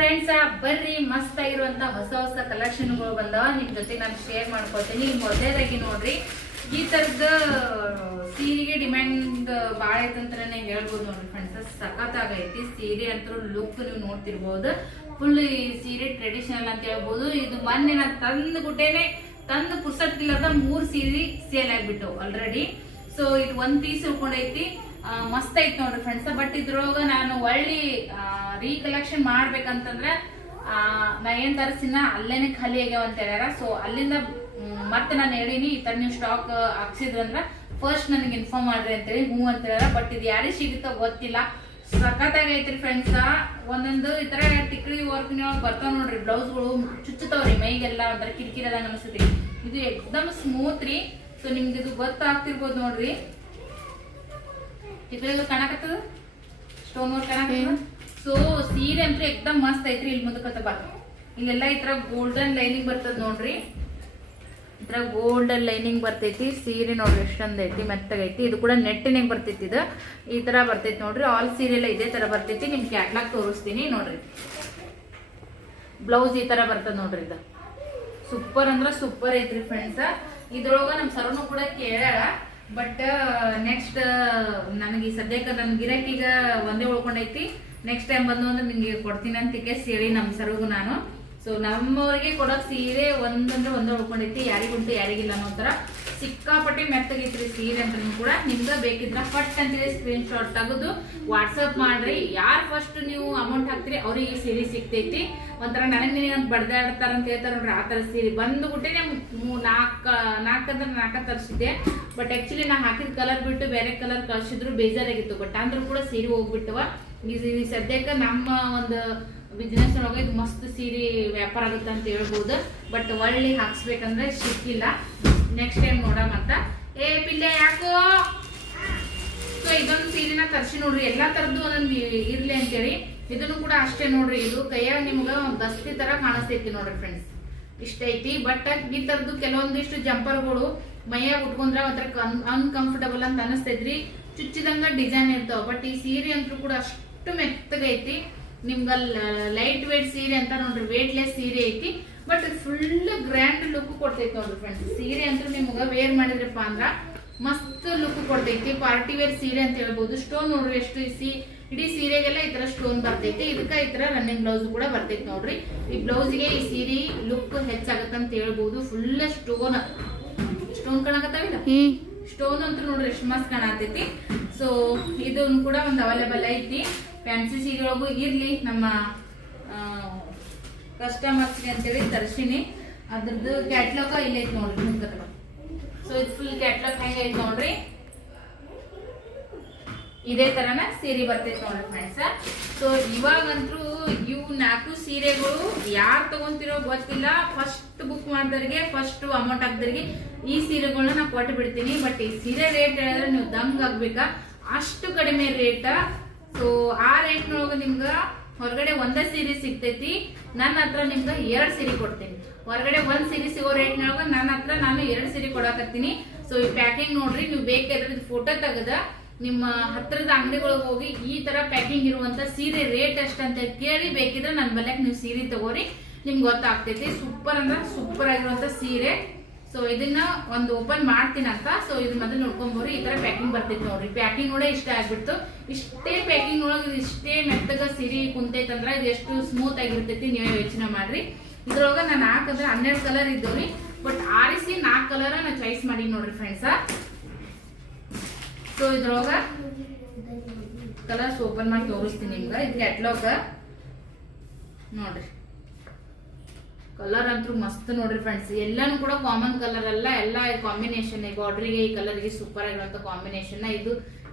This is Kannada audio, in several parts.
ಫ್ರೆಂಡ್ಸ್ ಬರ್ರಿ, ಮಸ್ತ್ ಆಗಿರುವಂತ ಹೊಸ ಹೊಸ ಕಲೆಕ್ಷನ್ಗಳು ಬಂದವ, ನಿಮ್ ಜೊತೆ ನಾನು ಶೇರ್ ಮಾಡ್ಕೊತೀನಿ. ಮೊದಲೇದಾಗಿ ನೋಡ್ರಿ, ಈ ತರದ ಸೀರೆಗೆ ಡಿಮ್ಯಾಂಡ್ ಭಾಳ ಐತಂತಾನೆ ಹೇಳ್ಬೋದು ನೋಡ್ರಿ ಫ್ರೆಂಡ್ಸ್ ಸಖತ್ತಾಗೈತಿ ಸೀರೆ ಅಂತೂ ಲುಕ್ ನೀವು ನೋಡ್ತಿರ್ಬೋದು. ಫುಲ್ ಈ ಸೀರೆ ಟ್ರೆಡಿಷನಲ್ ಅಂತ ಹೇಳ್ಬೋದು. ಇದು ಮೊನ್ನೆ ನಾನು ತಂದು ಗುಟ್ಟೇನೆ ತಂದು ಪುಸ್ತಕದಿಲ್ಲದ ಮೂರ್ ಸೀರೆ ಸೇಲ್ ಆಗ್ಬಿಟ್ಟು ಆಲ್ರೆಡಿ ಸೊ ಇದು ಒಂದ್ ಪೀಸ್ ಉಳ್ಕೊಂಡೈತಿ. ಮಸ್ತ್ ಐತಿ ನೋಡ್ರಿ ಫ್ರೆಂಡ್ಸ್ ಬಟ್ ಇದ್ರೊಳಗ ನಾನು ಒಳ್ಳಿ ರೀಕಲೆಕ್ಷನ್ ಮಾಡ್ಬೇಕಂತಂದ್ರೆ ಆ, ನಾ ಏನ್ ತರಿಸಿನ ಅಲ್ಲೇನೆ ಖಾಲಿ ಆಗ್ಯಾವ ಅಂತ ಹೇಳ್ಯಾರ. ಸೊ ಅಲ್ಲಿಂದ ಮತ್ತೆ ನಾನು ಹೇಳಿನಿ ಈ ತರ ನೀವು ಸ್ಟಾಕ್ ಹಾಕ್ಸಿದ್ರಂದ್ರ ಫಸ್ಟ್ ನನಗೆ ಇನ್ಫಾರ್ಮ್ ಮಾಡ್ರಿ ಅಂತೇಳಿ ಹ್ಞೂ ಅಂತ ಹೇಳ್ಯಾರ. ಬಟ್ ಇದು ಯಾರಿಗೆ ಸಿಗುತ್ತೋ ಗೊತ್ತಿಲ್ಲ. ಸಖತ್ತಾಗೈತ್ರಿ ಫ್ರೆಂಡ್ಸ್ ಒಂದೊಂದು ಈ ಟಿಕ್ರಿ ವರ್ಕ್ ಬರ್ತಾವ ನೋಡ್ರಿ. ಬ್ಲೌಸ್ಗಳು ಚುಚ್ಚುತ್ತವ್ರಿ ಮೈಗೆಲ್ಲ ಒಂಥರ ಕಿರಿಕಿರದಂಗ ಅನಿಸುತ್ತೆ. ಇದು ಎಕ್ದಮ್ ಸ್ಮೂತ್ ರೀ. ಸೊ ನಿಮ್ಗೆ ಇದು ಗೊತ್ತಾಗ್ತಿರ್ಬೋದು ನೋಡ್ರಿ. ಇದ್ರಲ್ಲೂ ಕಾಣಕತ್ತದ? ಸ್ಟೋನ್ ವರ್ಕ್ ಕಾಣಕತ್ತದ? ಸೊ ಸೀರೆ ಅಂದ್ರೆ ಎಕ್ದಮ್ ಮಸ್ತ್ ಐತ್ರಿ ಇಲ್ಲಿ ಮುಂದಕ್ಕತ್ತ ಬಾ. ಇಲ್ಲೆಲ್ಲ ಈ ತರ ಗೋಲ್ಡನ್ ಲೈನಿಂಗ್ ಬರ್ತದ ನೋಡ್ರಿ. ತರ ಗೋಲ್ಡನ್ ಲೈನಿಂಗ್ ಬರ್ತೈತಿ. ಸೀರೆ ನೋಡ್ರಿ ಎಷ್ಟೊಂದ್ ಐತಿ ಮೆತ್ತಗೈತಿ ಇದು ಕೂಡ ನೆಟ್ಟಿನಾಗ ಬರ್ತೈತಿ ಇದು. ಈ ತರ ಬರ್ತೈತಿ ನೋಡ್ರಿ. ಆಲ್ ಸೀರೆ ಎಲ್ಲ ಇದೇ ತರ ಬರ್ತೈತಿ. ನಿಮ್ ಕ್ಯಾಟ್ಲಾಗ್ ತೋರಿಸ್ತೀನಿ ನೋಡ್ರಿ. ಬ್ಲೌಸ್ ಈ ತರ ಬರ್ತದ ನೋಡ್ರಿ ಇದು. ಸೂಪರ್ ಅಂದ್ರ ಸೂಪರ್ ಐತ್ರಿ ಫ್ರೆಂಡ್ಸ್ ಇದ್ರೊಳಗ ನಮ್ ಸರ್ನು ಕೂಡ ಕೇಳ್ಯಾಳ. ಬಟ್ ನೆಕ್ಸ್ಟ್ ನನಗೆ ಸದ್ಯಕ್ಕೆ ನನ್ ಗಿರಾಕಿಗ ಒಂದೇ ಉಳ್ಕೊಂಡೈತಿ. ನೆಕ್ಸ್ಟ್ ಟೈಮ್ ಬಂದು ಅಂದ್ರೆ ನಿಮಗೆ ಕೊಡ್ತೀನಿ ಅಂತ ಕೇಸ್ ಹೇಳಿ ನಮ್ ಸರ್ಗೂ ನಾನು. ಸೊ ನಮ್ಮವ್ರಿಗೆ ಕೊಡೋ ಸೀರೆ ಒಂದಂದ್ರೆ ಒಂದು ಉಳ್ಕೊಂಡೈತಿ ಯಾರಿಗುಂಟು, ಯಾರಿಗಿಲ್ಲ ಅನ್ನೋ ತರ ಸಿಕ್ಕಾಪಟ್ಟೆ ಮೆತ್ತಗೈತ್ರಿ ಸೀರೆ ಅಂತ ಕೂಡ. ನಿಮ್ಗ ಬೇಕಿದ್ರ ಫಟ್ ಅಂತೇಳಿ ಸ್ಕ್ರೀನ್ ಶಾಟ್ ತೆಗೆದು ವಾಟ್ಸಪ್ ಮಾಡ್ರಿ. ಯಾರು ಫಸ್ಟ್ ನೀವು ಅಮೌಂಟ್ ಹಾಕ್ತೀರಿ, ಅವ್ರಿಗೆ ಸೀರೆ ಸಿಗ್ತೈತಿ. ಒಂಥರ ನನಗೆ ನೀನು ಬಡ್ದಾಡ್ತಾರ ಅಂತ ಹೇಳ್ತಾರೆ ನೋಡ್ರಿ, ಆ ತರ ಸೀರೆ. ಬಂದ್ಬಿಟ್ಟೆ ನಾಲ್ಕು ನಾಲ್ಕಂದ್ರೆ ನಾಲ್ಕ ತರಿಸಿದ್ದೆ. ಬಟ್ ಆ್ಯಕ್ಚುಲಿ ನಾ ಹಾಕಿದ ಕಲರ್ ಬಿಟ್ಟು ಬೇರೆ ಕಲರ್ ಕಳ್ಸಿದ್ರು, ಬೇಜಾರಾಗಿತ್ತು. ಬಟ್ ಅಂದ್ರೂ ಕೂಡ ಸೀರೆ ಹೋಗ್ಬಿಟ್ಟವ. ಈ ಸದ್ಯಕ್ಕ ನಮ್ಮ ಒಂದು ಬಿಸ್ನೆಸ್ ಒಳಗೆ ಇದು ಮಸ್ತ್ ಸೀರೆ ವ್ಯಾಪಾರ ಆಗುತ್ತೆ ಅಂತ ಹೇಳ್ಬೋದು. ಬಟ್ ಒಳ್ಳೆ ಹಾಕ್ಸ್ಬೇಕಂದ್ರೆ ಸಿಕ್ಕಿಲ್ಲ. ನೆಕ್ಸ್ಟ್ ಟೈಮ್ ನೋಡೋಣ ಅಂತ. ಏ ಪಿಲ್ಲೆ, ಯಾಕೋ? ಸೊ ಇದೊಂದು ಸೀರೆನ ತರ್ಸಿ ನೋಡ್ರಿ. ಎಲ್ಲಾ ತರದ್ದು ಒಂದೊಂದು ಇರ್ಲಿ ಅಂತೇಳಿ. ಇದನ್ನು ಕೂಡ ಅಷ್ಟೇ ನೋಡ್ರಿ. ಇದು ಕೈಯಾಗ ನಿಮ್ಗ ಬಸ್ತಿ ತರ ಕಾಣಿಸ್ತೈತಿ ನೋಡ್ರಿ ಫ್ರೆಂಡ್ಸ್ ಇಷ್ಟ ಐತಿ. ಬಟ್ ಈ ತರದ್ದು ಕೆಲವೊಂದಿಷ್ಟು ಜಂಪರ್ಗಳು ಮೈಯಾಗ ಉಟ್ಕೊಂಡ್ರ ಒಂಥರ ಅನ್ಕಂಫರ್ಟಬಲ್ ಅಂತ ಅನಿಸ್ತೈತ್ರಿ. ಚುಚ್ಚಿದಂಗ ಡಿಸೈನ್ ಇರ್ತಾವ. ಬಟ್ ಈ ಸೀರೆ ಅಂತೂ ಕೂಡ ಅಷ್ಟು ಮೆತ್ತಗೈತಿ ನಿಮ್ಗ ಲೈಟ್ ವೇಟ್ ಸೀರೆ ಅಂತ ನೋಡ್ರಿ ವೇಟ್ಲೆಸ್ ಸೀರೆ ಐತಿ. ಬಟ್ ಫುಲ್ ಗ್ರ್ಯಾಂಡ್ ಲುಕ್ ಕೊಡ್ತೈತಿ ನೋಡ್ರಿ ಫ್ರೆಂಡ್ಸ್ ಸೀರೆ ಅಂತ ನಿಮ್ಗೆ ವೇರ್ ಮಾಡಿದ್ರಪ್ಪ ಅಂದ್ರ ಮಸ್ತ್ ಲುಕ್ ಕೊಡ್ತೈತಿ. ಪಾರ್ಟಿ ವೇರ್ ಸೀರೆ ಅಂತ ಹೇಳ್ಬೋದು. ಸ್ಟೋನ್ ನೋಡ್ರಿ ಎಷ್ಟು ಸಿ ಇಡೀ ಸೀರೆಗೆಲ್ಲ ಈ ತರ ಸ್ಟೋನ್ ಬರ್ತೈತಿ. ಇದಕ್ಕ ಈ ತರ ರನ್ನಿಂಗ್ ಬ್ಲೌಸ್ ಕೂಡ ಬರ್ತೈತಿ ನೋಡ್ರಿ. ಈ ಬ್ಲೌಸ್ಗೆ ಈ ಸೀರೆ ಲುಕ್ ಹೆಚ್ಚಾಗತ್ತ ಅಂತ ಹೇಳ್ಬೋದು. ಫುಲ್ ಸ್ಟೋನ್ ಸ್ಟೋನ್ ಕಾಣಕತ್ತಾವಿಲ್ಲ? ಹ್ಮ್. ಸ್ಟೋನ್ ಅಂತೂ ನೋಡ್ರಿ ಎಷ್ಟು ಮಸ್ತ್ ಕಾಣತೈತಿ ಸೊ ಇದನ್ನು ಕೂಡ ಒಂದು ಅವೈಲೇಬಲ್ ಐತಿ. ಫ್ಯಾನ್ಸಿ ಸೀರೆ ಒಳಗೂ ಇರ್ಲಿ, ನಮ್ಮ ಕಸ್ಟಮರ್ಸ್ಗೆ ಅಂತೇಳಿ ತರ್ಸಿನಿ ಅದ್ರದ್ದು ಕ್ಯಾಟ್ಲಾಗ ಇಲ್ಲೈತೆ ನೋಡ್ರಿ ನಿಮ್ಗೆ ಸೊ ಇದು ಫುಲ್ ಕ್ಯಾಟ್ಲಾಗ್ ಹೆಂಗೈತೆ ನೋಡ್ರಿ. ಇದೇ ತರನ ಸೀರೆ ಬರ್ತೈತೆ ನೋಡ್ರಿ ಫ್ರೆಂಡ್ಸ್ ಸೊ ಇವಾಗಂತೂ ಇವು ನಾಲ್ಕು ಸೀರೆಗಳು ಯಾರು ತಗೊಂತಿರೋ ಗೊತ್ತಿಲ್ಲ. ಫಸ್ಟ್ ಬುಕ್ ಮಾಡಿದವ್ರಿಗೆ ಫಸ್ಟ್ ಅಮೌಂಟ್ ಹಾಕಿದವ್ರಿಗೆ ಈ ಸೀರೆಗಳನ್ನ ನಾ ಕೊಟ್ಟು ಬಿಡ್ತೀನಿ ಬಟ್ ಈ ಸೀರೆ ರೇಟ್ ಹೇಳಿದ್ರೆ ನೀವು ದಂಗ್ ಆಗ್ಬೇಕಾ ಅಷ್ಟು ಕಡಿಮೆ ರೇಟ್ ಸೊ ಆ ರೇಟ್ನೊಳಗೆ ನಿಮ್ಗ ಹೊರಗಡೆ ಒಂದೇ ಸೀರೆ ಸಿಗ್ತೈತಿ, ನನ್ನ ಹತ್ರ ನಿಮ್ಗೆ ಎರಡ್ ಸೀರೆ ಕೊಡ್ತೀನಿ. ಹೊರಗಡೆ ಒಂದ್ ಸೀರೆ ಸಿಗೋ ರೇಟ್ನೊಳಗೆ ನನ್ನ ಹತ್ರ ನಾನು ಎರಡ್ ಸೀರೆ ಕೊಡಕತ್ತೀನಿ. ಸೊ ಈ ಪ್ಯಾಕಿಂಗ್ ನೋಡ್ರಿ, ನೀವು ಬೇಕಾದ್ರೆ ಫೋಟೋ ತೆಗದ ನಿಮ್ಮ ಹತ್ರದ ಅಂಗಡಿಗಳಿಗೆ ಹೋಗಿ ಈ ತರ ಪ್ಯಾಕಿಂಗ್ ಇರುವಂತ ಸೀರೆ ರೇಟ್ ಎಷ್ಟಂತ ಕೇಳಿ ಬೇಕಿದ್ರೆ ನನ್ನ ಬಲ್ಯಾಕ್ ನೀವು ಸೀರೆ ತಗೋರಿ. ನಿಮ್ಗೆ ಗೊತ್ತಾಗ್ತೈತಿ. ಸೂಪರ್ ಅಂದ್ರೆ ಸೂಪರ್ ಆಗಿರುವಂತ ಸೀರೆ. ಸೊ ಇದನ್ನ ಒಂದು ಓಪನ್ ಮಾಡ್ತೀನಂತ. ಸೊ ಇದ್ರ ಮೊದಲು ನೋಡ್ಕೊಂಬೋರಿ ಈ ತರ ಪ್ಯಾಕಿಂಗ್ ಬರ್ತಿತ್ತು ನೋಡ್ರಿ. ಪ್ಯಾಕಿಂಗ್ ಕೂಡ ಇಷ್ಟ ಆಗ್ಬಿಡ್ತು. ಇಷ್ಟೇ ಪ್ಯಾಕಿಂಗ್ ಒಳಗೆ ಇಷ್ಟೇ ಮೆತ್ತಗ ಸಿರಿ ಕುಂತೈತಂದ್ರ ಇದು ಎಷ್ಟು ಸ್ಮೂತ್ ಆಗಿರ್ತೈತಿ ನೀವೇ ಯೋಚನೆ ಮಾಡ್ರಿ. ಇದ್ರೊಳಗ ನಾನು ಹಾಕಂದ್ರೆ ಹನ್ನೆರಡು ಕಲರ್ ಇದ್ದವ್ರಿ ಬಟ್ ಆರಿಸಿ ನಾಲ್ಕು ಕಲರ್ ನಾ ಚಾಯ್ಸ್ ಮಾಡಿ ನೋಡ್ರಿ ಫ್ರೆಂಡ್ಸ ಸೊ ಇದ್ರೊಳಗ ಕಲರ್ಸ್ ಓಪನ್ ಮಾಡಿ ತೋರಿಸ್ತೀನಿ ನಿಮ್ಗೆ. ಇದು ಕ್ಯಾಟ್ಲಾಗ್ ನೋಡ್ರಿ. ಕಲರ್ ಅಂತೂ ಮಸ್ತ್ ನೋಡ್ರಿ ಫ್ರೆಂಡ್ಸ್ ಎಲ್ಲಾನು ಕೂಡ ಕಾಮನ್ ಕಲರ್ ಅಲ್ಲ. ಎಲ್ಲ ಕಾಂಬಿನೇಷನ್ ಬಾರ್ಡ್ರಿಗೆ ಈ ಕಲರ್ಗೆ ಸೂಪರ್ ಆಗಿರುವಂತ ಕಾಂಬಿನೇಷನ್ ಇದು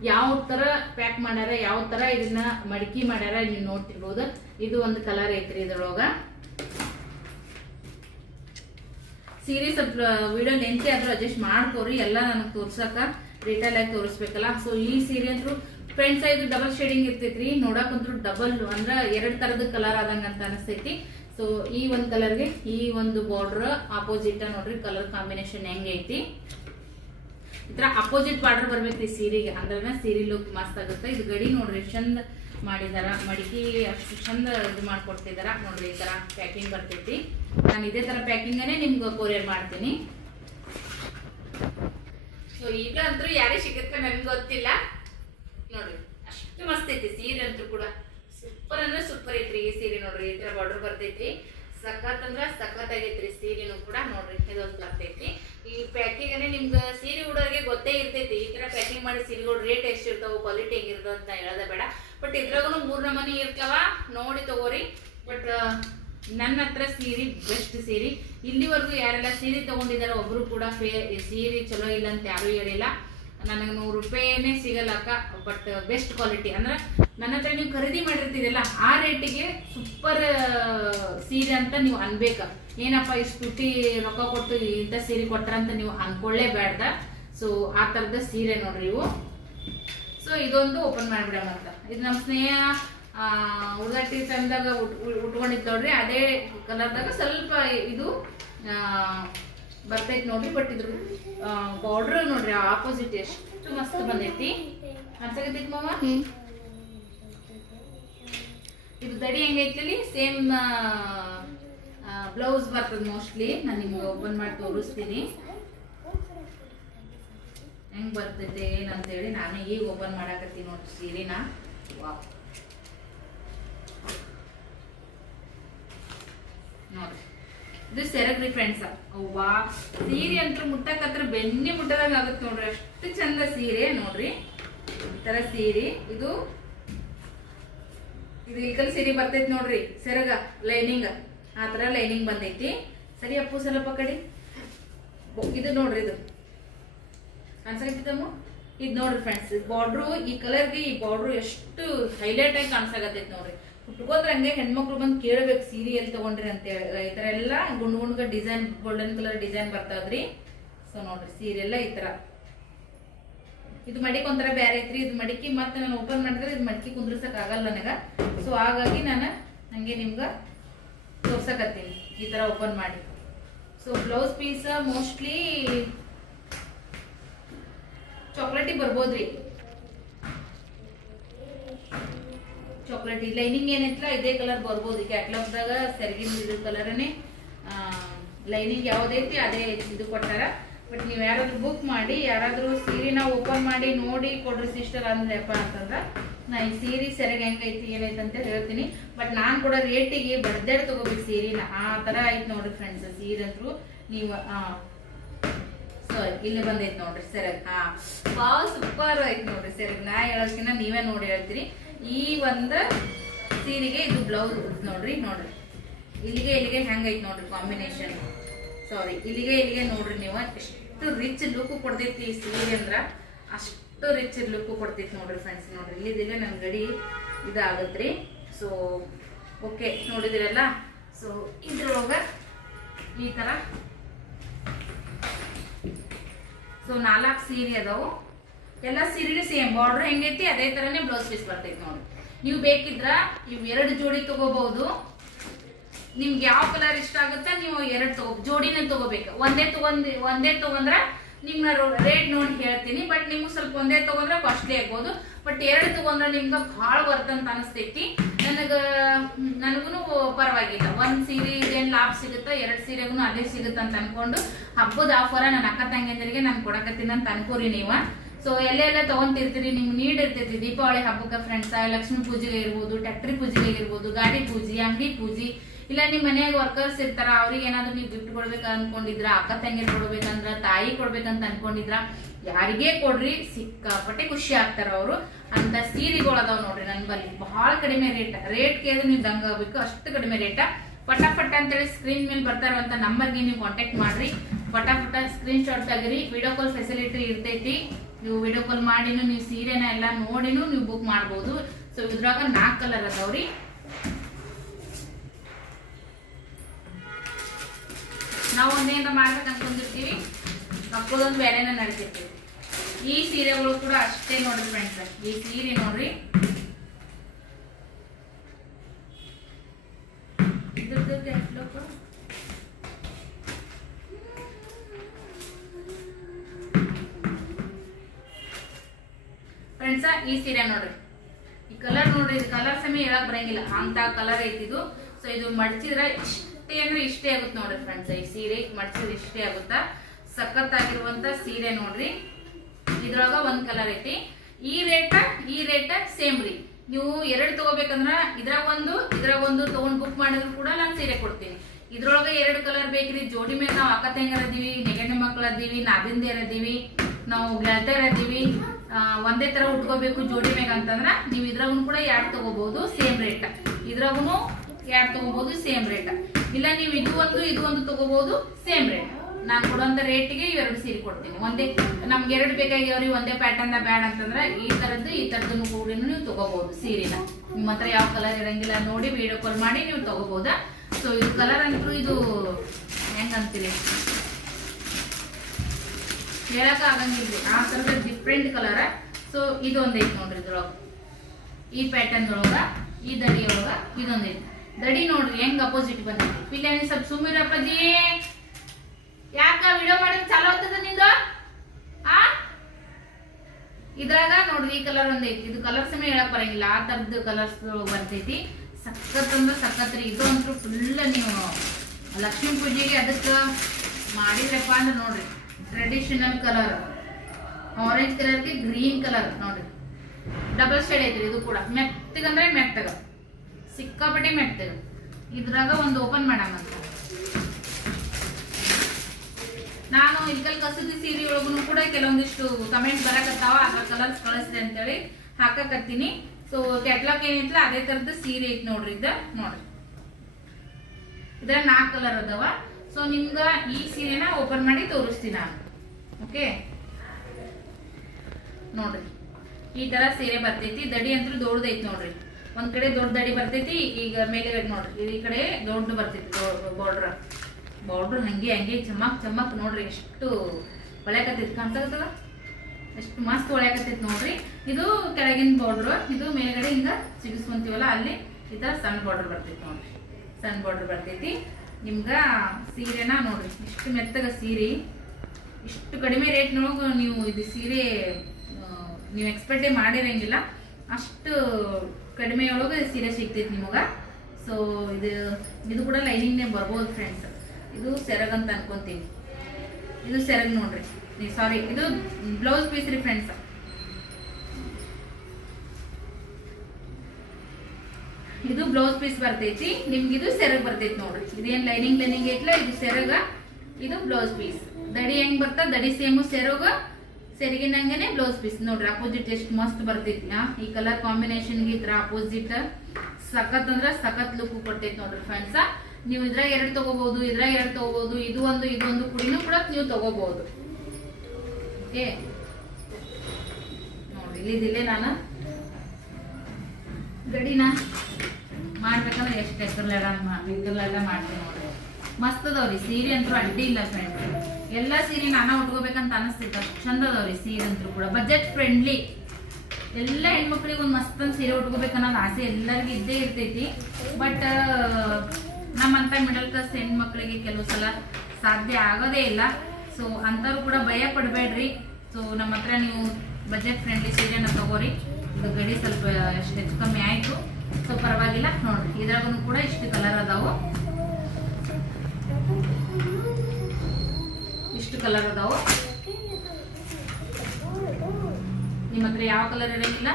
ಯಾವ ತರ ಪ್ಯಾಕ್ ಮಾಡ್ಯಾರ, ಯಾವ ತರ ಇದನ್ನ ಮಡಕಿ ಮಾಡ್ಯಾರ ನೀವು ನೋಡ್ತಿರ್ಬೋದು. ಇದು ಒಂದು ಕಲರ್ ಐತ್ರಿ ಇದ್ರೊಳಗ. ಸೀರೆ ಸ್ವಲ್ಪ ವಿಡಿಯೋ ಲೆಂತಿ ಆದ್ರೂ ಅಡ್ಜಸ್ಟ್ ಮಾಡ್ಕೋರಿ. ಎಲ್ಲ ನನಗೆ ತೋರ್ಸಕ ರಿಟೇಲ್ ಆಗಿ ತೋರಿಸ್ಬೇಕಲ್ಲ. ಸೊ ಈ ಸೀರೆ ಅಂತೂ ಫ್ರೆಂಡ್ಸ್ ಇದು ಡಬಲ್ ಶೇಡಿಂಗ್ ಇರ್ತೈತ್ರಿ. ನೋಡಕಂತೂ ಡಬಲ್ ಅಂದ್ರ ಎರಡ್ ತರದ ಕಲರ್ ಆದಂಗ ಅಂತ ಅನಿಸ್ತೈತಿ. ಸೊ ಈ ಒಂದು ಕಲರ್ಗೆ ಈ ಒಂದು ಬಾರ್ಡರ್ ಅಪೋಸಿಟ್ ನೋಡ್ರಿ ಕಲರ್ ಕಾಂಬಿನೇಷನ್ ಹೆಂಗೈತಿ ಈ ತರ ಅಪೋಸಿಟ್ ಬಾರ್ಡರ್ ಬರ್ಬೇಕ್ರಿ ಸೀರೆಗೆ. ಅಂದ್ರೆ ಸೀರೆ ಲುಕ್ ಮಸ್ತ್ ಆಗುತ್ತೆ. ಇದು ಗಡಿ ನೋಡ್ರಿ, ಚಂದ ಮಾಡಿದಾರ, ಮಡಿಕೆ ಅಷ್ಟು ಚಂದ ಇದು ಮಾಡ್ಕೊಡ್ತಿದಾರ. ನೋಡ್ರಿ ಈ ತರ ಪ್ಯಾಕಿಂಗ್ ಬರ್ತೈತಿ. ನಾನು ಇದೇ ತರ ಪ್ಯಾಕಿಂಗನೇ ನಿಮ್ಗೆ ಕೊರಿಯರ್ ಮಾಡ್ತೀನಿ. ಸೊ ಈಗ ಅಂತೂ ಯಾರೇ ಸಿಗುತ್ತೆ ನನ್ಗೆ ಗೊತ್ತಿಲ್ಲ. ನೋಡ್ರಿ, ಅಷ್ಟು ಮಸ್ತ್ ಐತಿ ಸೀರೆ ಅಂತೂ ಕೂಡ. ಸೂಪರ್ ಅಂದ್ರೆ ಸೂಪರ್ ಐತ್ರಿ ಈ ಸೀರೆ ನೋಡ್ರಿ, ಈ ತರ ಬಾರ್ಡರ್ ಬರ್ತೈತಿ. ಸಖತ್ ಅಂದ್ರ ಸಖತ್ ಆಗೈತ್ರಿ ಸೀರೆನೂ ಕೂಡ ನೋಡ್ರಿ, ಇದೊಂದು ಬರ್ತೈತಿ ಈ ಪ್ಯಾಕಿಂಗ್ ನಿಮ್ಗೆ ಸೀರೆ ಉಡೋರಿಗೆ ಗೊತ್ತೇ ಇರ್ತೈತಿ, ಈ ತರ ಪ್ಯಾಕಿಂಗ್ ಮಾಡಿ ಸೀರೆಗಳು ರೇಟ್ ಎಷ್ಟು ಇರ್ತಾವ ಕ್ವಾಲಿಟಿ ಹೆಂಗಿರ್ತವ ಅಂತ ಹೇಳೋದ ಬೇಡ. ಬಟ್ ಇದ್ರಾಗೂ ಮೂರ್ ನಮನಿ ಇರ್ತಾವ, ನೋಡಿ ತಗೋರಿ. ಬಟ್ ನನ್ನ ಹತ್ರ ಸೀರೆ ಬೆಸ್ಟ್ ಸೀರೆ. ಇಲ್ಲಿವರೆಗೂ ಯಾರೆಲ್ಲ ಸೀರೆ ತಗೊಂಡಿದಾರೋ ಒಬ್ರು ಕೂಡ ಫೇ, ಸೀರೆ ಚಲೋ ಇಲ್ಲ ಅಂತ ಯಾರು ಹೇಳಿಲ್ಲ. ನನಗೆ ನೂರು ರೂಪಾಯಿನೇ ಸಿಗಲ್ಲ ಅಕ್ಕ ಬಟ್ ಬೆಸ್ಟ್ ಕ್ವಾಲಿಟಿ ಅಂದ್ರೆ ನನ್ನ ಹತ್ರ ನೀವು ಖರೀದಿ ಮಾಡಿರ್ತೀರಲ್ಲ, ಆ ರೇಟಿಗೆ ಸೂಪರ್ ಸೀರೆ ಅಂತ ನೀವು ಅನ್ಬೇಕ. ಏನಪ್ಪ ಇಷ್ಟು ತುಟ್ಟಿ ರೊಕ್ಕ ಕೊಟ್ಟು ಇಂಥ ಸೀರೆ ಕೊಟ್ರ ಅಂತ ನೀವು ಅನ್ಕೊಳ್ಳೇಬೇಡ್ದ ಸೊ ಆ ಥರದ ಸೀರೆ ನೋಡ್ರಿ ಇವು. ಸೊ ಇದೊಂದು ಓಪನ್ ಮಾಡಿಬಿಡೋಣ ಅಂತ. ಇದು ನಮ್ಮ ಸ್ನೇಹ ಉಳ್ಳಾಟಿ ತಂದಾಗ ಉಟ್ಕೊಂಡಿತ್ತು ನೋಡ್ರಿ, ಅದೇ ಕಲರ್ದಾಗ ಸ್ವಲ್ಪ ಇದು ಬರ್ತೈತಿ ನೋಡ್ರಿ ಬಟ್ ಇದ್ರ ಬಾರ್ಡರ್ ನೋಡ್ರಿ ಆಪೋಸಿಟ್ ಎಷ್ಟು ಮಸ್ತ್ ಬಂದೈತಿ. ಅನ್ಸಾಕತ್ತೈತಿ ಮಾವ? ಇದು ದಡಿ ಹೆಂಗೈತಿ ಸೇಮ್ ಬ್ಲೌಸ್ ಬರ್ತದ ಮೋಸ್ಟ್ಲಿ ನಾನು ನಿಮ್ಗೆ ಓಪನ್ ಮಾಡಿ ತೋರಿಸ್ತೀನಿ. ಹೆಂಗ್ ಬರ್ತೈತೆ ಏನಂತೇಳಿ ನಾನು ಈಗ ಓಪನ್ ಮಾಡಕತ್ತೀನಿ ನೋಡ್ರಿ ಸೀರೆನ. ವಾ ನೋಡ್ರಿ. ಇದು ಸೆರಗ್ರಿ ಫ್ರೆಂಡ್ಸ್ ವಾ ಸೀರೆ ಅಂತೂ ಮುಟ್ಟಕತ್ರ ಬೆನ್ನಿ ಮುಟ್ಟದಾಗ ಆಗುತ್ತೆ ನೋಡ್ರಿ. ಅಷ್ಟು ಚಂದ ಸೀರೆ ನೋಡ್ರಿ. ಈ ಸೀರೆ, ಇದು ಇದು ಇಲ್ಕಲ್ ಸೀರೆ ಬರ್ತೈತಿ ನೋಡ್ರಿ, ಸೆರಗ, ಲೈನಿಂಗ್. ಆ ತರ ಲೈನಿಂಗ್ ಬಂದೈತಿ. ಸರಿ, ಅಪ್ಪು ಸ್ವಲ್ಪ ಕಡೆ. ಇದು ನೋಡ್ರಿ ಇದು. ಕಾಣಿಸ್ತಮ್ಮ ಇದು ನೋಡ್ರಿ ಫ್ರೆಂಡ್ಸ್ ಬಾರ್ಡ್ರು ಈ ಕಲರ್ಗೆ ಈ ಬಾರ್ಡ್ರು ಎಷ್ಟು ಹೈಲೈಟ್ ಆಗಿ ಕಾಣಿಸ್ತೈತಿ ನೋಡ್ರಿ. ಉಟ್ಕೋದ್ರೆ ಹಂಗೆ ಹೆಣ್ಮಕ್ಳು ಬಂದು ಕೇಳಬೇಕು, ಸೀರೆ ಎಲ್ಲಿ ತಗೊಂಡ್ರಿ ಅಂತ ಹೇಳಿ. ಈ ತರ ಎಲ್ಲ ಗುಂಡು ಗುಂಡ್ಗ ಡಿಸೈನ್ ಗೋಲ್ಡನ್ ಕಲರ್ ಡಿಸೈನ್ ಬರ್ತಾವ್ರಿ ಸೊ ನೋಡ್ರಿ, ಸೀರೆ ಎಲ್ಲ ಈ ತರ. ಇದು ಮಡಿಕೆ ಒಂಥರ ಬೇರೆ ಐತ್ರಿ. ಇದು ಮಡಿಕೆ ಮತ್ತೆ ನಾನು ಓಪನ್ ಮಾಡಿದ್ರೆ ಇದು ಮಡಿಕೆ ಕುಂದ್ರಸಕ್ ಆಗಲ್ಲ ನನಗ. ಸೊ ಹಾಗಾಗಿ ನಾನು ಹಂಗೆ ನಿಮ್ಗ ತೋರ್ಸಕತ್ತೀನಿ. ಈ ತರ ಓಪನ್ ಮಾಡಿ. So blouse piece mostly chocolatey ಬರ್ಬೋದ್ರಿ. Chocolatey lining ಏನೈತಲ್ಲ ಇದೇ ಕಲರ್ ಬರ್ಬೋದು. ಕ್ಯಾಟ್ಲಾಗ್ದಾಗ ಸೆರಗಿನ ಇದು ಕಲರನೇ ಲೈನಿಂಗ್ ಯಾವ್ದೈತಿ ಅದೇ ಇದು ಕೊಟ್ಟಾರ ಬಟ್ ನೀವು ಯಾರಾದ್ರೂ ಬುಕ್ ಮಾಡಿ, ಯಾರಾದ್ರೂ ಸೀರೆನ ಓಪನ್ ಮಾಡಿ ನೋಡಿ ಕೊಡ್ರಿ ಸಿಸ್ಟರ್ ಅಂದ್ರೆಪ್ಪ ಅಂತಂದ್ರೆ, ನಾ ಈ ಸೀರೆ ಸೆರೆಗೆ ಹೆಂಗೈತಿ ಏನೈತಿ ಅಂತ ಹೇಳ್ತೀನಿ. ಬಟ್ ನಾನು ಕೂಡ ರೇಟಿಗೆ ಬಡ್ದೇಡ್ ತಗೋಬೇಕು ಸೀರೆನ. ಆ ತರ ಐತೆ ನೋಡ್ರಿ ಫ್ರೆಂಡ್ಸ್ ಸೀರೆ ಅಂದ್ರು ನೀವು ಇಲ್ಲಿ ಬಂದೈತಿ ನೋಡ್ರಿ ಸೆರಗ್ ಹಾ ಬಾವ್ ಸೂಪರ್ ಐತಿ ನೋಡ್ರಿ ಸೆರಗ್ ನಾ ಹೇಳೋದಕ್ಕಿಂತ ನೀವೇ ನೋಡಿ ಹೇಳ್ತೀರಿ. ಈ ಒಂದು ಸೀರೆಗೆ ಇದು ಬ್ಲೌಸ್ ನೋಡ್ರಿ ನೋಡ್ರಿ. ಇಲ್ಲಿಗೆ ಇಲ್ಲಿಗೆ ಹೆಂಗೈತಿ ನೋಡ್ರಿ ಕಾಂಬಿನೇಷನ್ ಸಾರಿ ಇಲ್ಲಿಗೆ ಇಲ್ಲಿಗೆ ನೋಡ್ರಿ ನೀವು. ಎಷ್ಟು ರಿಚ್ ಲುಕ್ ಕೊಡ್ತೈತಿ ಈ ಸೀರೆ ಅಂದ್ರ. ಅಷ್ಟು ರಿಚ್ ಲುಕ್ ಕೊಡ್ತೈತಿ ನೋಡ್ರಿ ಫ್ರೆಂಡ್ಸ್ ನೋಡ್ರಿ. ಇಲ್ಲಿದಿಲ್ಲ ನನ್ ಗಡಿ ಇದಾಗತ್ರಿ. ಸೊ ಓಕೆ ನೋಡಿದಿರಲ್ಲ? ಸೊ ಇದ್ರೊಳಗ ಈ ತರ ಸೊ ನಾಲ್ಕು ಸೀರೆ ಅದಾವು. ಎಲ್ಲ ಸೀರೆ ಸೇಮ್ ಬಾರ್ಡರ್ ಹೆಂಗೈತಿ, ಅದೇ ತರನೇ ಬ್ಲೌಸ್ ಪೀಸ್ ಬರ್ತೈತಿ ನೋಡಿ. ನೀವು ಬೇಕಿದ್ರ ನೀವು ಎರಡು ಜೋಡಿ ತಗೋಬಹುದು. ನಿಮ್ಗೆ ಯಾವ ಕಲರ್ ಇಷ್ಟ ಆಗುತ್ತೆ ನೀವು ಎರಡು ತಗೋ ಜೋಡಿನೇ ತಗೋಬೇಕು. ಒಂದೇ ತಗೊಂಡ್ ಒಂದೇ ತಗೊಂಡ್ರ ನಿಮ್ನ ರೇಟ್ ನೋಡಿ ಹೇಳ್ತೀನಿ ಬಟ್ ನಿಮ್ಗೆ ಸ್ವಲ್ಪ ಒಂದೇ ತಗೊಂಡ್ರೆ ಕಾಸ್ಟ್ಲಿ ಆಗ್ಬೋದು. ಬಟ್ ಎರಡು ತಗೊಂಡ್ರೆ ನಿಮ್ಗೆ ಭಾಳ ವರ್ತ್ ಅಂತ ಅನಿಸ್ತೈತಿ. ನನಗೆ ನನಗೂ ಪರವಾಗಿಲ್ಲ. ಒಂದು ಸೀರೆ ಏನು ಲಾಭ ಸಿಗುತ್ತೋ, ಎರಡು ಸೀರೆಗೂ ಅದೇ ಸಿಗುತ್ತೆ ಅಂತ ಅನ್ಕೊಂಡು ಹಬ್ಬದ ಆಫರ ನನ್ನ ಅಕ್ಕ ತಂಗಿಯಂದ್ರಿಗೆ ನಾನು ಕೊಡಕತ್ತೀನಿ ಅಂತ ಅನ್ಕೋರಿ ನೀವ. ಸೊ ಎಲ್ಲೆಲ್ಲ ತಗೊಂತಿರ್ತೀರಿ, ನಿಮ್ಗೆ ನೀಡ್ ಇರ್ತೈತಿ. ದೀಪಾವಳಿ ಹಬ್ಬಕ್ಕೆ ಫ್ರೆಂಡ್ಸ್ ಲಕ್ಷ್ಮೀ ಪೂಜೆಗೆ ಇರ್ಬೋದು, ಟ್ಯಾಕ್ಟ್ರಿ ಪೂಜೆಗೆ ಇರ್ಬೋದು, ಗಾಡಿ ಪೂಜೆ, ಅಂಗಡಿ ಪೂಜೆ ಇಲ್ಲ, ನಿಮ್ ಮನೆಯಾಗ ವರ್ಕರ್ಸ್ ಇರ್ತಾರ, ಅವ್ರಿಗೆ ಏನಾದ್ರು ನೀವು ಗಿಫ್ಟ್ ಕೊಡ್ಬೇಕ ಅನ್ಕೊಂಡಿದ್ರ, ಅಕ್ಕ ತಂಗಿ ಕೊಡ್ಬೇಕಂದ್ರ, ತಾಯಿ ಕೊಡ್ಬೇಕಂತ ಅನ್ಕೊಂಡಿದ್ರ, ಯಾರಿಗೇ ಕೊಡ್ರಿ, ಸಿಕ್ಕಾಪಟ್ಟೆ ಖುಷಿ ಆಗ್ತಾರ ಅವರು. ಅಂತ ಸೀರೆಗಳು ನೋಡ್ರಿ ನನ್ ಬಲ್ಲಿ. ಬಹಳ ಕಡಿಮೆ ರೇಟ್. ರೇಟ್ ಕೇಳಿದ್ರೆ ನೀವು ದಂಗ ಆಗ್ಬೇಕು, ಅಷ್ಟು ಕಡಿಮೆ ರೇಟ. ಪಟ ಪಟ ಅಂತೇಳಿ ಸ್ಕ್ರೀನ್ ಮೇಲೆ ಬರ್ತಾರಂತ ನಂಬರ್ಗೆ ನೀವು ಕಾಂಟ್ಯಾಕ್ಟ್ ಮಾಡ್ರಿ. ಪಟ ಪಟ ಸ್ಕ್ರೀನ್ ಶಾಟ್ ತೆಗಿರಿ ವಿಡಿಯೋ ಕಾಲ್ ಫೆಸಿಲಿಟಿ ಇರ್ತೈತಿ. ನೀವು ವಿಡಿಯೋ ಕಾಲ್ ಮಾಡಿನೂ, ನೀವು ಸೀರೆನ ಎಲ್ಲ ನೋಡಿನೂ, ನೀವು ಬುಕ್ ಮಾಡ್ಬೋದು. ಸೊ ಇದ್ರಾಗ ನಾಲ್ಕು ಕಲರ್ ಅದಾವ್ರಿ. ನಾವು ಒಂದೇನ ಮಾಡ್ಬೇಕು ಅನ್ಕೊಂಡಿರ್ತೀವಿ ಮಕ್ಕಳೊಂದು ಬೇರೆನ ನಡೆಸಿರ್ತೀವಿ ಈ ಸೀರೆಗಳು ಕೂಡ ಅಷ್ಟೇ ನೋಡ್ರಿ ಫ್ರೆಂಡ್ಸ್ ಈ ಸೀರೆ ನೋಡ್ರಿ. ಫ್ರೆಂಡ್ಸ ಈ ಸೀರೆ ನೋಡ್ರಿ. ಈ ಕಲರ್ ನೋಡ್ರಿ ಕಲರ್ ಸಮಯ ಹೇಳಕ್ ಬರಂಗಿಲ್ಲ. ಅಂತ ಕಲರ್ ಐತಿದು ಸೊ ಇದು ಮಡಚಿದ್ರೆ ಅಂದ್ರೆ ಇಷ್ಟೇ ಆಗುತ್ತೆ ನೋಡ್ರಿ ಫ್ರೆಂಡ್ಸ್ ಈ ಸೀರೆ ಮಡ್ಸೋದು ಇಷ್ಟೇ ಆಗುತ್ತಾ? ಸಖತ್ತಾಗಿರುವಂತ ಸೀರೆ ನೋಡ್ರಿ. ಇದ್ರೊಳಗ ಒಂದ್ ಕಲರ್ ಐತಿ. ಈ ರೇಟ ಈ ರೇಟ ಸೇಮ್ ರೀ. ನೀವು ಎರಡು ತಗೋಬೇಕಂದ್ರ ಇದ್ರಾಗ ಒಂದು ಇದ್ರಾಗ ಒಂದು ತಗೊಂಡ್ ಬುಕ್ ಮಾಡಿದ್ರು ಕೂಡ ನಾನು ಸೀರೆ ಕೊಡ್ತೀನಿ. ಇದ್ರೊಳಗ ಎರಡು ಕಲರ್ ಬೇಕ್ರಿ. ಜೋಡಿ ಮೇಲೆ ನಾವು ಅಕ್ಕ ತಂಗರ ಅದೀವಿ ನೆಗಣ್ಣ ಮಕ್ಳು ಅದೀವಿ ನಾದಿಂದೇರ್ ಅದೀವಿ, ನಾವು ಗೆಳತಿಯರ್ ಅದೀವಿ. ಒಂದೇ ತರ ಉಟ್ಕೋಬೇಕು ಜೋಡಿ ಮ್ಯಾಗ ಅಂತಂದ್ರ ನೀವು ಇದ್ರಾಗೂ ಕೂಡ ಎರಡು ತಗೋಬಹುದು ಸೇಮ್ ರೇಟ್ ಇದ್ರಾಗೂ ಎರಡು ತಗೋಬಹುದು ಸೇಮ್ ರೇಟ್ ಇಲ್ಲ, ನೀವು ಇದು ಒಂದು ಇದು ಒಂದು ತಗೋಬಹುದು ಸೇಮ್ ರೇಟ್ ನಾನು ಕೊಡುವಂತ ರೇಟಿಗೆ ಇವೆರಡು ಸೀರೆ ಕೊಡ್ತೀನಿ. ಒಂದೇ, ನಮ್ಗೆ ಎರಡು ಬೇಕಾಗಿ ಒಂದೇ ಪ್ಯಾಟರ್ನ್ ಬ್ಯಾಡ್ ಅಂತಂದ್ರೆ ಈ ತರದ್ದು ಈ ತರದ್ದು ಕೂಡ ನೀವು ತಗೋಬಹುದು ಸೀರೆನ. ನಿಮ್ಮ ಹತ್ರ ಯಾವ ಕಲರ್ ಇರಂಗಿಲ್ಲ ನೋಡಿ ವಿಡಿಯೋ ಕಾಲ್ ಮಾಡಿ ನೀವು ತಗೋಬಹುದಾ ಸೊ ಇದು ಕಲರ್ ಅಂತೂ ಇದು, ಹೆಂಗಂತೀರಿ? ಹೇಳಕ್ ಆಗಂಗಿಲ್ಲ ಆ ತರದ ಡಿಫ್ರೆಂಟ್ ಕಲರ್ ಸೊ ಇದೊಂದೈತಿ ನೋಡ್ರಿ ಇದ್ರೊಳಗ. ಈ ಪ್ಯಾಟರ್ನ್ ಒಳಗ, ಈ ದಡಿ ಒಳಗ ಇದೊಂದ್ ಐತಿ ದಡಿ ನೋಡ್ರಿ, ಹೆಂಗ್ ಅಪೋಸಿಟ್ ಬಂದೈತಿ ಪಿಲ್ಲಾನಿ ಸ್ವಲ್ಪ ಸುಮ್ಮಿರಪ್ಪಜಿ ಯಾಕ ವಿಡಿಯೋ ಮಾಡಕ್ ಚಾಲೋ ಆಗ್ತದ ನಿಂದು? ಆ? ಇದ್ರಾಗ ನೋಡ್ರಿ, ಈ ಕಲರ್ ಒಂದೈತಿ ಇದು ಕಲರ್ಸ್ ಹೇಳಕ್ ಬರಂಗಿಲ್ಲ. ಆ ತರದ್ದು ಕಲರ್ಸ್ ಬರ್ತೈತಿ. ಸಖತ್ ಅಂದ್ರೆ ಸಖತ್ ರೀ. ಇದು ಅಂತೂ ಫುಲ್ ನೀವು ಲಕ್ಷ್ಮೀ ಪೂಜೆಗೆ ಅದಕ್ಕೆ ಮಾಡಿದ್ರಪ್ಪ ಅಂದ್ರೆ ನೋಡ್ರಿ. ಟ್ರೆಡಿಷನಲ್ ಕಲರ್ ಆರೆಂಜ್ ಕಲರ್ಗೆ ಗ್ರೀನ್ ಕಲರ್ ನೋಡ್ರಿ. ಡಬಲ್ ಶೇಡ್ ಐತ್ರಿ ಇದು ಕೂಡ. ಮೆತ್ತಗಂದ್ರೆ ಮೆತ್ತಗ. ಸಿಕ್ಕಾಪಟ್ಟೆ ಮೆಟ್ತೇವೆ. ಇದ್ರಾಗ ಒಂದು ಓಪನ್ ಮಾಡಮ್ ಅಂತ. ನಾನು ಇಲ್ಕಲ್ ಕಸೂತಿ ಸೀರೆ ಒಳಗೂ ಕೂಡ ಕೆಲವೊಂದಿಷ್ಟು ಕಮೆಂಟ್ ಬರಕತ್ತಾವ ಆಗ ಕಲರ್ಸ್ ಕಳಿಸ್ರಿ ಅಂತೇಳಿ ಹಾಕಕತ್ತೀನಿ. ಸೊ ಕ್ಯಾಟ್ಲಾಗ್ ಏನೈತಲ್ಲ ಅದೇ ತರದ ಸೀರೆ ಐತಿ ನೋಡ್ರಿ ಇದ, ನೋಡ್ರಿ. ಇದ್ರ ನಾಲ್ಕು ಕಲರ್ ಅದಾವ. ಸೊ ನಿಮ್ಗ ಈ ಸೀರೆನ ಓಪನ್ ಮಾಡಿ ತೋರಿಸ್ತೀನಿ ನಾನು. ಓಕೆ ನೋಡ್ರಿ. ಈ ತರ ಸೀರೆ ಬರ್ತೈತಿ. ದಡಿ ಅಂತೂ ದೊಡ್ಡದೈತಿ ನೋಡ್ರಿ. ಒಂದ್ ಕಡೆ ದೊಡ್ಡ ಅಡಿ ಬರ್ತೈತಿ, ಈಗ ಮೇಲೆ ನೋಡ್ರಿ, ಈ ಕಡೆ ದೊಡ್ಡ ಬರ್ತೈತಿ ಬಾರ್ಡರ್ ಬಾರ್ಡರ್ ಹಂಗೆ ಹಂಗೆ, ಚಮಕ್ ಚಮಕ್ ನೋಡ್ರಿ, ಎಷ್ಟು ಹೊಳ್ಯಾಕತ್ತೈತಿ ಕಾಣ್ತದ ಎಷ್ಟು ಮಸ್ತ್ ಹೊಳ್ಯಾಕತ್ತೈತಿ ನೋಡ್ರಿ. ಇದು ಕೆಳಗಿನ ಬಾರ್ಡರ್ ಇದು ಮೇಲ್ಗಡೆ ಹಿಂಗ ಸಿಗಿಸ್ಕೊಂತೀವಲ್ಲ ಅಲ್ಲಿ ಈ ತರ ಸಣ್ಣ ಬಾರ್ಡರ್ ಬರ್ತೈತಿ ನೋಡ್ರಿ. ಸಣ್ಣ ಬಾರ್ಡರ್ ಬರ್ತೈತಿ. ನಿಮ್ಗ ಸೀರೆನ ನೋಡ್ರಿ, ಇಷ್ಟು ಮೆತ್ತಗ ಸೀರೆ, ಇಷ್ಟು ಕಡಿಮೆ ರೇಟ್ನೊಳಗೆ ನೀವು ಇದು ಸೀರೆ ನೀವು ಎಕ್ಸ್ಪೆಕ್ಟೇ ಮಾಡಿರಂಗಿಲ್ಲ. ಅಷ್ಟು ಕಡಿಮೆ ಒಳಗೆ ಸೀರೆ ಸಿಗ್ತೈತಿ ನಿಮಗೆ. ಸೊ ಇದು ಇದು ಕೂಡ ಲೈನಿಂಗ್ನೇ ಬರ್ಬೋದು ಫ್ರೆಂಡ್ಸ್ ಇದು ಸೆರಗ್ ಅಂತ ಅನ್ಕೊಂತೀನಿ. ಇದು ಸೆರಗ್ ನೋಡ್ರಿ. ಸಾರಿ ಇದು ಬ್ಲೌಸ್ ಪೀಸ್ ರೀ ಫ್ರೆಂಡ್ಸ್ ಇದು ಬ್ಲೌಸ್ ಪೀಸ್ ಬರ್ತೈತಿ. ನಿಮ್ಗೆ ಇದು ಸೆರಗ್ ಬರ್ತೈತಿ ನೋಡ್ರಿ. ಇದೇನ್ ಲೈನಿಂಗ್ ಲೈನಿಂಗ್ ಐತ್ಲ? ಇದು ಸೆರಗ, ಇದು ಬ್ಲೌಸ್ ಪೀಸ್ ದಡಿ ಹೆಂಗ್ ಬರ್ತಾ? ದಡಿ ಸೇಮು ಸೆರಗ ಸೆರಗಿನಂಗನೆ ಬ್ಲೌಸ್ ಪೀಸ್ ನೋಡ್ರಿ ಅಪೋಸಿಟ್ ಎಷ್ಟು ಮಸ್ತ್ ಬರ್ತೈತಿ ಈ ಕಲರ್ ಕಾಂಬಿನೇಷನ್ ಈ ತರ ಅಪೋಸಿಟ್ ಸಖತ್ ಅಂದ್ರೆ ಸಖತ್ ಲುಕ್ ಕೊಟ್ಟೈತಿ ನೋಡ್ರಿ ಫ್ರೆಂಡ್ಸ್ ನೀವು ಇದ್ರಾಗ ಎರಡು ತಗೋಬಹುದು ಇದ್ರಾಗ ಎರಡು ತಗೋಬಹುದು ಇದು ಒಂದು ಇದು ಒಂದು ಕುಡಿನೂ ಕೂಡ ನೀವು ತಗೋಬಹುದು ಓಕೆ ನೋಡ್ರಿ, ಇಲ್ಲಿದಿಲ್ಲೇ ನಾನು ಗಡಿನ ಮಾಡ್ಬೇಕಂದ್ರೆ ಎಷ್ಟು ಎಕರ್ಲಾಗ ಎಕರ್ಲಾಗ ಮಾಡ್ತೀನಿ ನೋಡ್ರಿ. ಮಸ್ತ್ ಅದಾವ್ರಿ, ಸೀರೆ ಅಂತೂ ಅಡ್ಡಿ ಇಲ್ಲ ಫ್ರೆಂಡ್ಸ್ ಎಲ್ಲ ಸೀರೆ ನಾನು ಉಟ್ಕೋಬೇಕಂತ ಅನಿಸ್ತಿತ್ತು. ಚಂದದವ್ರಿ ಸೀರೆ ಅಂತೂ ಕೂಡ. ಬಜೆಟ್ ಫ್ರೆಂಡ್ಲಿ ಎಲ್ಲ ಹೆಣ್ಮಕ್ಳಿಗೆ ಒಂದು ಮಸ್ತ್ ಒಂದು ಸೀರೆ ಉಟ್ಕೋಬೇಕನ್ನೋದು ಆಸೆ ಎಲ್ಲರಿಗೂ ಇದ್ದೇ ಇರ್ತೈತಿ. ಬಟ್ ನಮ್ಮಂಥ ಮಿಡಲ್ ಕ್ಲಾಸ್ ಹೆಣ್ಮಕ್ಳಿಗೆ ಕೆಲವು ಸಲ ಸಾಧ್ಯ ಆಗೋದೇ ಇಲ್ಲ. ಸೊ ಅಂಥವ್ರು ಕೂಡ ಭಯ ಪಡಬೇಡ್ರಿ. ಸೊ ನಮ್ಮ ಹತ್ರ ನೀವು ಬಜೆಟ್ ಫ್ರೆಂಡ್ಲಿ ಸೀರೆನ ತಗೋರಿ. ಇದು ಗಡಿ ಸ್ವಲ್ಪ ಎಷ್ಟು ಹೆಚ್ಚು ಕಮ್ಮಿ ಆಯಿತು. ಸೊ ಪರವಾಗಿಲ್ಲ, ನೋಡ್ರಿ. ಇದ್ರಾಗೂ ಕೂಡ ಇಷ್ಟು ಕಲರ್ ಅದಾವು. ಇಷ್ಟು ಕಲರ್ ಅದಾವು? ನಿಮ್ಮ ಹತ್ರ ಯಾವ ಕಲರ್ ಇರಂಗಿಲ್ಲ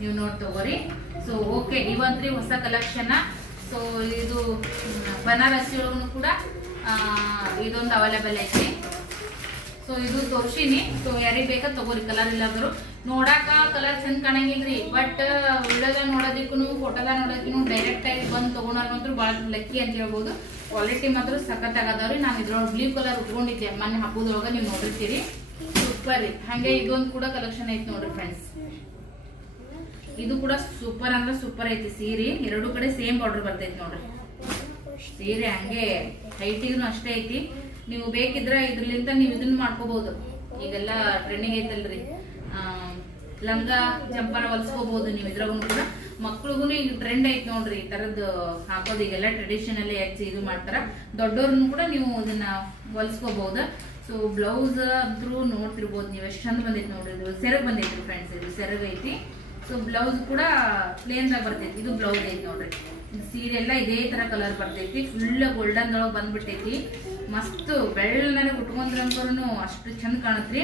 ನೀವು ನೋಡಿ ತಗೋರಿ ಸೊ ಓಕೆ ಇವಂತ್ರಿ ಹೊಸ ಕಲೆಕ್ಷನ್ ಸೊ ಇದು ಬನಾರಸಿ ಒಳಗೂ ಕೂಡ ಇದೊಂದು ಅವೈಲೇಬಲ್ ಐತಿ. ಸೊ ಇದು ತೋರ್ಸಿನಿ. ಸೊ ಯಾರಿಗೆ ಬೇಕಾ ತಗೋರಿ ಕಲರ್ ಇಲ್ಲಾದ್ರು ನೋಡಾಕ ಕಲರ್ ಚಂದ ಕಾಣಂಗಿಲ್ರಿ. ಬಟ್ ವಿಡಿಯೋದಾಗ ನೋಡೋದಿಕ್ಕೂ ಫೋಟೋದಾಗ ನೋಡೋದಕ್ಕೂ ಡೈರೆಕ್ಟ್ ಆಗಿ ಬಂದು ತಗೊಂಡ್ರು ಬಹಳ ಲಕ್ಕಿ ಅಂತ ಹೇಳ್ಬೋದು. ಕ್ವಾಲಿಟಿ ಮಾತ್ರ ಸಖತ್ ಆಗದವ್ರಿ ನಾನು ಇದ್ರೊಳಗೆ ಬ್ಲೂ ಕಲರ್ ಉಟ್ಕೊಂಡಿದ್ದೆ. ಮೊನ್ನೆ ಹಬ್ಬದೊಳಗೆ ನೀವು ನೋಡಿರ್ತೀರಿ. ಸೂಪರ್ ರೀ. ಹಂಗೆ ಇದೊಂದು ಕೂಡ ಕಲೆಕ್ಷನ್ ಐತಿ ನೋಡ್ರಿ ಫ್ರೆಂಡ್ಸ್ ಇದು ಕೂಡ ಸೂಪರ್ ಅಂದ್ರೆ ಸೂಪರ್ ಐತಿ. ಸೀರೆ ಎರಡು ಕಡೆ ಸೇಮ್ ಬಾರ್ಡರ್ ಬರ್ತೈತಿ ನೋಡ್ರಿ. ಸೀರೆ ಹಂಗೆ ಹೈಟಿಗೂ ಅಷ್ಟೇ ಐತಿ. ನೀವು ಬೇಕಿದ್ರೆ ಇದ್ರಲ್ಲಿಂದ ನೀವು ಇದನ್ನ ಮಾಡ್ಕೋಬಹುದು ಈಗೆಲ್ಲ ಟ್ರೆಂಡಿಂಗ್ ಐತಲ್ರಿ. ಆ, ಲಂಗ ಜಂಪರ ಹೊಲ್ಸ್ಕೋಬಹುದು ನೀವು ಇದ್ರಾಗೂ ಕೂಡ. ಮಕ್ಳಿಗೂ ಈಗ ಟ್ರೆಂಡ್ ಐತಿ ನೋಡ್ರಿ ಈ ತರದ್ದು ಹಾಕೋದು. ಈಗೆಲ್ಲ ಟ್ರೆಡಿಷನಲಿ ಹೆಚ್ಚು ಇದು ಮಾಡ್ತಾರ. ದೊಡ್ಡವ್ರನ್ನು ಕೂಡ ನೀವು ಇದನ್ನ ಹೊಲ್ಸ್ಕೋಬಹುದು ಸೊ ಬ್ಲೌಸ್ ಅಂತೂ ನೋಡ್ತಿರ್ಬೋದು ನೀವು. ಎಷ್ಟು ಚಂದ ಬಂದೈತಿ ನೋಡ್ರಿ ಇದು. ಸೆರಗ್ ಬಂದೈತಿ ಫ್ರೆಂಡ್ಸ್ ಇದು ಸೆರಗ್ ಐತಿ. ಸೊ ಬ್ಲೌಸ್ ಕೂಡ ಪ್ಲೇನ್ದಾಗ ಬರ್ತೈತಿ. ಇದು ಬ್ಲೌಸ್ ಐತಿ ನೋಡ್ರಿ. ಸೀರೆ ಎಲ್ಲ ಇದೇ ತರ ಕಲರ್ ಬರ್ತೈತಿ. ಫುಲ್ ಗೋಲ್ಡನ್ ಒಳಗೆ ಬಂದ್ಬಿಟ್ಟೈತಿ. ಮಸ್ತ್ ಬೆಳ್ಳನ ಕುಟ್ಕೊಂಡ್ರಂತೂ ಅಷ್ಟು ಚಂದ ಕಾಣತ್ರಿ.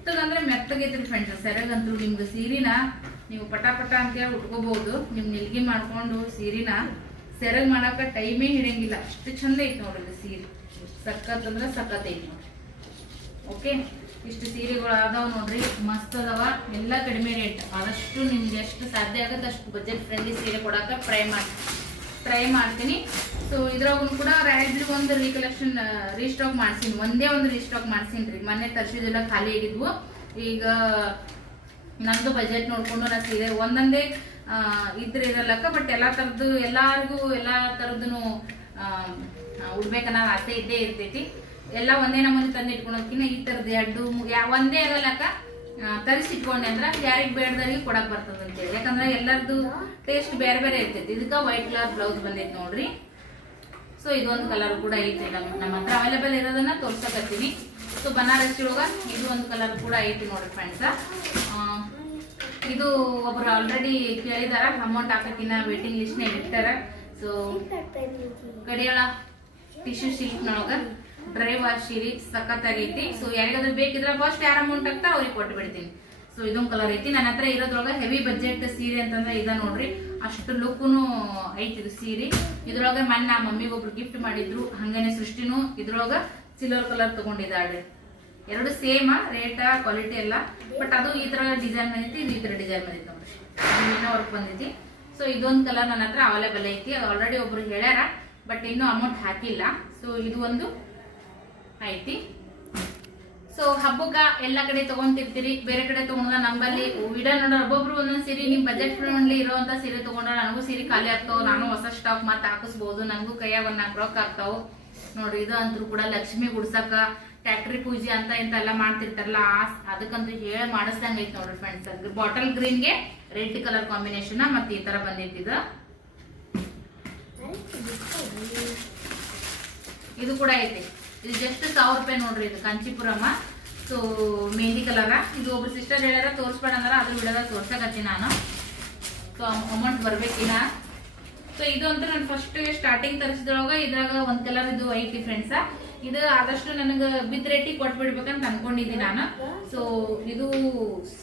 ಮೆತ್ತಗಂದ್ರೆ ಮೆತ್ತಗೈತ್ರಿ ಫ್ರೆಂಡ್ಸ್ ಸೆರಗಂತೂ ನಿಮ್ಗೆ ಸೀರಿನ ನೀವು ಪಟ ಪಟ ಅಂತೇಳಿ ಉಟ್ಕೋಬಹುದು. ನಿಮ್ ನಿಲ್ಗಿ ಮಾಡ್ಕೊಂಡು ಸೀರಿನ ಸೆರಗ್ ಮಾಡಾಕ ಟೈಮೇ ಹಿಡಿಯಂಗಿಲ್ಲ. ಅಷ್ಟು ಚಂದ ಐತ್ ನೋಡ್ರಿ ಸೀರೆ. ಸಖತ್ ಅಂದ್ರೆ ನೋಡ್ರಿ. ಓಕೆ ಇಷ್ಟು ಸೀರೆಗಳು ಅದಾವ ನೋಡ್ರಿ. ಮಸ್ತ್ ಅದಾವ. ಎಲ್ಲ ಕಡಿಮೆ ರೇಟ್ ಆದಷ್ಟು ನಿಮ್ಗೆ ಎಷ್ಟು ಸಾಧ್ಯ ಆಗುತ್ತೆ ಅಷ್ಟು ಬಜೆಟ್ ಫ್ರೆಂಡ್ಲಿ ಸೀರೆ ಕೊಡಾಕ ಟ್ರೈ ಮಾಡಿ. ಟ್ರೈ ಮಾಡ್ತೀನಿ. ಸೊ ಇದ್ರಾಗೂ ಕೂಡ ರಾಯಡ್ಲಿ ಒಂದು ರೀಕಲೆಕ್ಷನ್ ರೀಸ್ಟಾಕ್ ಮಾಡ್ಸೀನಿ. ಒಂದೇ ಒಂದು ರೀಸ್ಟಾಕ್ ಮಾಡ್ಸೀನಿ ರೀ ಮೊನ್ನೆ ತರ್ಸಿದೆಲ್ಲ ಖಾಲಿ ಆಗಿದ್ವು. ಈಗ ನಂದು ಬಜೆಟ್ ನೋಡ್ಕೊಂಡು ನಾ ಸೀರೆ ಒಂದೊಂದೇ ಇದ್ರೆ ಇರಲ್ಲಕ್ಕ ಬಟ್ ಎಲ್ಲಾ ತರದ್ದು ಎಲ್ಲಾರ್ಗೂ ಎಲ್ಲಾ ತರದ್ದು ಉಡ್ಬೇಕನ್ನೋ ಆಸೆ ಇದ್ದೇ ಇರ್ತೈತಿ. ಎಲ್ಲ ಒಂದೇ ನಮೂನಿ ತಂದು ಇಟ್ಕೊಳೋದ್ಕಿನ್ನ ಈ ಥರದ್ದು ಎರಡು ಒಂದೇ ಇರಲ್ಲಕ್ಕ ತರಿಸಿ ಇಟ್ಕೊಂಡೆ ಅಂದ್ರ ಯಾರಿಗ ಬೇಡದವ್ರಿಗೆ ಕೊಡಕ್ ಬರ್ತದ ಅಂತೇಳಿ ಯಾಕಂದ್ರೆ ಎಲ್ಲರದ್ದು ಟೇಸ್ಟ್ ಬೇರೆ ಬೇರೆ ಇರ್ತೈತಿ. ಇದಕ್ಕ ವೈಟ್ ಕಲರ್ ಬ್ಲೌಸ್ ಬಂದೈತಿ ನೋಡ್ರಿ. ಸೊ ಇದೊಂದು ಕಲರ್ ಕೂಡ ಐತಿ ನಮ್ಮ ಹತ್ರ ಅವೈಲೇಬಲ್ ಇರೋದನ್ನ ತೋರ್ಸಕತ್ತೀನಿ. ಸೊ ಬನಾರಸಿ ಒಳಗ ಇದು ಒಂದು ಕಲರ್ ಕೂಡ ಐತಿ ನೋಡ್ರಿ ಫ್ರೆಂಡ್ಸ್ ಇದು ಒಬ್ರು ಆಲ್ರೆಡಿ ಕೇಳಿದಾರ ಅಮೌಂಟ್ ಹಾಕಕ್ಕಿನ್ನ ವೇಟಿಂಗ್ ಲಿಸ್ಟ್ ಇಟ್ಟಾರ ಸೊ ಗಡಿಯಾಳ ಟಿಶ್ಯೂ ಸಿಲ್ಕ್ನೊಳಗ ಡ್ರೈ ವಾಶ್ ಸೀರೆ ಸಖತ್ತಾಗೈತಿ ಸೊ ಯಾರಿಗಾದ್ರೂ ಬೇಕಿದ್ರೆ ಫಸ್ಟ್ ಯಾರು ಅಮೌಂಟ್ ಹಾಕ್ತಾರ ಅವ್ರಿಗೆ ಕೊಟ್ಟು ಬಿಡ್ತೀನಿ ಸೊ ಇದೊಂದು ಕಲರ್ ಐತಿ. ನನ್ನ ಹತ್ರ ಇರೋದ್ರೊಳಗೆ ಹೆವಿ ಬಜೆಟ್ ಸೀರೆ ಅಂತಂದ್ರೆ ಇದ ನೋಡ್ರಿ. ಅಷ್ಟು ಲುಕ್ನು ಐತಿ ಇದು ಸೀರೆ. ಇದ್ರೊಳಗ ಮೊನ್ನೆ ಮಮ್ಮಿಗೆ ಒಬ್ರು ಗಿಫ್ಟ್ ಮಾಡಿದ್ರು. ಹಂಗನೆ ಸೃಷ್ಟಿನೂ ಇದ್ರೊಳಗ ಸಿಲ್ವರ್ ಕಲರ್ ತಗೊಂಡಿದ್ದಾಳೆ. ಎರಡು ಸೇಮ್ ರೇಟ್ ಕ್ವಾಲಿಟಿ ಎಲ್ಲ. ಬಟ್ ಅದು ಈ ತರ ಡಿಸೈನ್ ಬಂದೈತಿ ಇದು ಈ ತರ ಡಿಸೈನ್ ಬಂದೈತಿ ಇನ್ನೂ ವರ್ಕ್ ಬಂದೈತಿ ಸೊ ಇದೊಂದು ಕಲರ್ ನನ್ನ ಹತ್ರ ಅವೈಲೇಬಲ್ ಐತಿ. ಆಲ್ರೆಡಿ ಒಬ್ರು ಹೇಳ್ಯಾರ ಬಟ್ ಇನ್ನೂ ಅಮೌಂಟ್ ಹಾಕಿಲ್ಲ. ಸೊ ಇದು ಒಂದು ಐತಿ. ಸೊ ಹಬ್ಬಕ್ಕ ಎಲ್ಲ ಕಡೆ ತಗೊಂತಿರ್ತೀರಿ, ಬೇರೆ ಕಡೆ ತಗೊಂಡ ನಂಬಲ್ಲಿ ವಿಡ ನೋಡೋ ಒಬ್ಬೊಬ್ರು ಒಂದೊಂದು ಸೀರೆ ನಿಮ್ ಬಜೆಟ್ ಫ್ರೆಂಡ್ಲಿ ಇರುವಂತ ಸೀರೆ ತಗೊಂಡ್ರ ನನಗೂ ಸೀರೆ ಖಾಲಿ ಆಗ್ತಾವ, ನಾನು ಹೊಸ ಸ್ಟಾಕ್ ಮತ್ತೆ ಹಾಕಿಸ್ಬಹುದು ನನಗೂ ಕೈಯಾಗ ಒಂದ್ ನಾಲ್ಕು ರೊಕ್ಕ ಆಗ್ತಾವ. ನೋಡ್ರಿ, ಇದು ಅಂತೂ ಕೂಡ ಲಕ್ಷ್ಮಿ ಗುಡ್ಸಕ ಟ್ಯಾಕ್ಟ್ರಿ ಪೂಜೆ ಅಂತ ಇಂತ ಎಲ್ಲ ಮಾಡ್ತಿರ್ತಾರಲ್ಲ ಅದಕ್ಕಂತೂ ಹೇಳಿ ಮಾಡಿಸ್ದಂಗ ಐತಿ ನೋಡ್ರಿ ಫ್ರೆಂಡ್ಸ್ ಬಾಟಲ್ ಗ್ರೀನ್ಗೆ ರೆಡ್ ಕಲರ್ ಕಾಂಬಿನೇಷನ್ ಮತ್ತೆ ಈ ತರ ಬಂದೈತಿ ಇದು. ಇದು ಕೂಡ ಐತಿ. ಇದು ಜಸ್ಟ್ ಸಾವಿರ ರೂಪಾಯಿ ನೋಡ್ರಿ, ಇದು ಕಾಂಚೀಪುರಮ್ಮ. ಸೊ ಮೆಹಂದಿ ಕಲರ ಇದು ಒಬ್ರು ಸಿಸ್ಟರ್ ಹೇಳ್ಯಾರ ತೋರಿಸ್ಬೇಡ ಅಂದ್ರೆ ಅದ್ರ ಬಿಡೋದ ತೋರ್ಸಕತ್ತೀನಿ ನಾನು ಸೊ ಅಮೌಂಟ್ ಬರ್ಬೇಕಿನ ಸೊ ಇದು ಅಂತ ನಾನು ಫಸ್ಟ್ ಸ್ಟಾರ್ಟಿಂಗ್ ತರಿಸಿದ್ರೊಳಗ ಇದ್ರಾಗ ಒಂದ್ ಕಲರ್ ಇದು ಐತಿ ಫ್ರೆಂಡ್ಸ ಇದು ಆದಷ್ಟು ನನಗೆ ಬಿದ್ ರೇಟಿಗೆ ಕೊಟ್ಬಿಡ್ಬೇಕಂತ ಅನ್ಕೊಂಡಿದ್ದೀನಿ ನಾನು ಸೊ ಇದು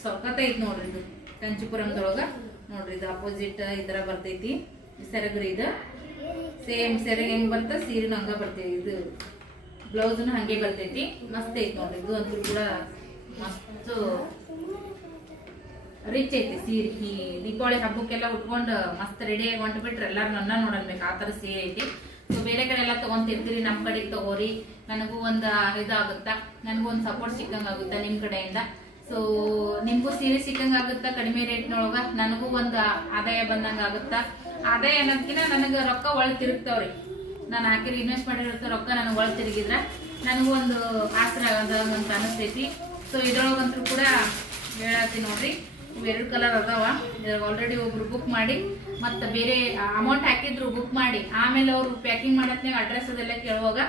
ಸಖತ್ ಐತಿ ನೋಡ್ರಿ ಇದು ಕಂಚಿಪುರಂದೊಳಗ ನೋಡ್ರಿ ಇದು ಅಪೋಸಿಟ್ ಈ ಥರ ಬರ್ತೈತಿ ಸೆರಗ್ರಿ ಇದು ಸೇಮ್ ಸೆರಗ್ ಹೆಂಗ್ ಬರ್ತ ಸೀರೆ ಹಂಗ ಬರ್ತೈತಿ ಇದು ಬ್ಲೌಸ್ನು ಹಂಗೆ ಬರ್ತೈತಿ. ಮಸ್ತ್ ಐತಿ ನೋಡ್ರಿ. ಇದು ಅಂತೂ ಕೂಡ ಮಸ್ತ್ ರಿಚ್ ಐತಿ ಸೀರೆ. ಈ ದೀಪಾವಳಿ ಹಬ್ಬಕ್ಕೆಲ್ಲ ಉಟ್ಕೊಂಡು ಮಸ್ತ್ ರೆಡಿ ಆಗಿ ಹೊಂಟ್ ಬಿಟ್ರೆ ಎಲ್ಲಾರು ನನ್ನ ನೋಡಲ್ಬೇಕು ಆ ಥರ ಸೀರೆ ಐತಿ. ಸೊ ಬೇರೆ ಕಡೆ ಎಲ್ಲ ತಗೊಂತಿರ್ತೀರಿ. ನಮ್ಮ ಕಡೆಗೆ ತಗೋರಿ. ನನಗೂ ಒಂದು ಇದಾಗುತ್ತಾ? ನನಗೂ ಒಂದು ಸಪೋರ್ಟ್ ಸಿಕ್ಕಂಗೆ ಆಗುತ್ತಾ ನಿಮ್ಮ ಕಡೆಯಿಂದ? ಸೊ ನಿಮ್ಗೂ ಸೀರೆ ಸಿಕ್ಕಂಗೆ ಆಗುತ್ತಾ ಕಡಿಮೆ ರೇಟ್ನೊಳಗೆ? ನನಗೂ ಒಂದು ಆದಾಯ ಬಂದಂಗೆ ಆಗುತ್ತಾ ಆದಾಯ ಅನ್ನೋದಕ್ಕಿಂತ ನನಗೆ ರೊಕ್ಕ ಒಳಗೆ ತಿರುಗ್ತಾವ್ರಿ. ನಾನು ಹಾಕಿರೋ ಇನ್ವೆಸ್ಟ್ ರೊಕ್ಕ ನನಗೆ ಒಳಗೆ ತಿರುಗಿದ್ರೆ ನನಗೂ ಒಂದು ಆಸರ ಅಂತ ಅನಿಸ್ತೈತಿ. ಸೊ ಇದ್ರೊಳಗಂತೂ ಕೂಡ ಹೇಳತ್ತೀನಿ ನೋಡ್ರಿ. ಎರಡು ಕಲರ್ ಅದಾವ. ಇದ್ರಾಗ ಆಲ್ರೆಡಿ ಒಬ್ರು ಬುಕ್ ಮಾಡಿ, ಮತ್ತೆ ಬೇರೆ ಅಮೌಂಟ್ ಹಾಕಿದ್ರು ಬುಕ್ ಮಾಡಿ, ಆಮೇಲೆ ಅವರು ಪ್ಯಾಕಿಂಗ್ ಮಾಡತ್ನಾಗ ಅಡ್ರೆಸ್ ಅದೆಲ್ಲ ಕೇಳುವಾಗ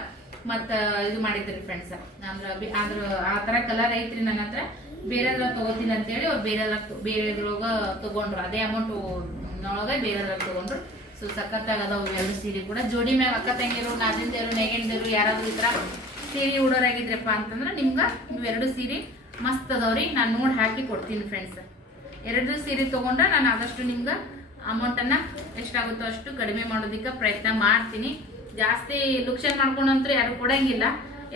ಮತ್ತೆ ಇದು ಮಾಡಿದ್ರಿ ಫ್ರೆಂಡ್ಸ್ ಅಂದ್ರೆ ಆದ್ರ ಆ ತರ ಕಲರ್ ಐತ್ರಿ ನನ್ನ ಹತ್ರ. ಬೇರೆಲ್ಲ ತಗೋತೀನಿ ಅಂತೇಳಿ ಅವ್ರು ಬೇರೆ ಬೇರೆದ್ರೊಳಗ ತಗೊಂಡ್ರು. ಅದೇ ಅಮೌಂಟ್ ನೊಳಗ ಬೇರೆದ್ರ ತಗೊಂಡ್ರು. ಸೊ ಸಖತ್ತಾಗದವು ಎರಡು ಸೀರೆ ಕೂಡ. ಜೋಡಿ ಮ್ಯಾಗ ಅಕ್ಕ ತಂಗಿರು ನಾದಿಂದೇರು ನೆಗೆಂದೇರು ಯಾರಾದ್ರೂ ಈ ಸೀರೆ ಉಡೋರಾಗಿದ್ರಪ್ಪ ಅಂತಂದ್ರೆ ನಿಮ್ಗ ಇವೆರಡು ಸೀರೆ ಮಸ್ತ್ ಅದಾವ್ರಿ. ನಾನು ನೋಡಿ ಹಾಕಿ ಕೊಡ್ತೀನಿ ಫ್ರೆಂಡ್ಸ್ ಎರಡು ಸೀರೆ ತಗೊಂಡ್ರೆ ನಾನು ಆದಷ್ಟು ನಿಮ್ಗೆ ಅಮೌಂಟನ್ನು ಎಷ್ಟಾಗುತ್ತೋ ಅಷ್ಟು ಕಡಿಮೆ ಮಾಡೋದಕ್ಕೆ ಪ್ರಯತ್ನ ಮಾಡ್ತೀನಿ. ಜಾಸ್ತಿ ಲುಕ್ಷನ್ ಮಾಡ್ಕೊಂಡಂತೂ ಯಾರು ಕೊಡಂಗಿಲ್ಲ.